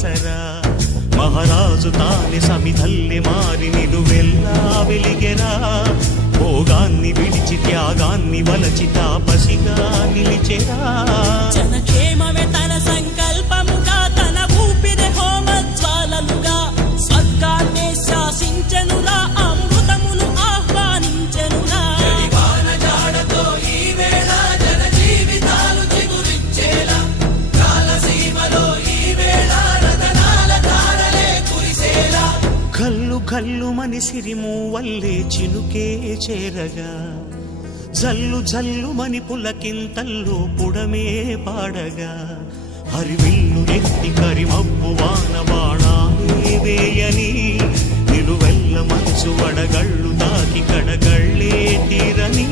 ఆసరా మహారాజు తానే సమిధల్లె మారి నిలువెల్లా వెలిగెరా భోగాన్ని విడిచి త్యాగాన్ని వలచి తాపసిగా నిలిచెరా జనక్షేమమే తన సంకల్పముగా తన ఊపిరి హోమజ్వాలలుగా స్వర్గాన్నే శాసించెనురా అమృతమును ఆహ్వానించెనురా జాడతో ఈ వేళ జన జీవితాలు చిగురించేలా కాలసీమలో ఈ వేళ రతనాల ధారలే కురిసేలా కల్లు కల్లు మని సిరిము వల్లే చినుకే చేరగా జల్లు జల్లు మని పులకింతల్లు పుడమే పాడగా హరివిల్లు ఎత్తి కరిమబ్బు వాన బాణాలే వేయని నిలువెల్ల మంచు వడగళ్ళు తాకి కడగళ్ళే తీరని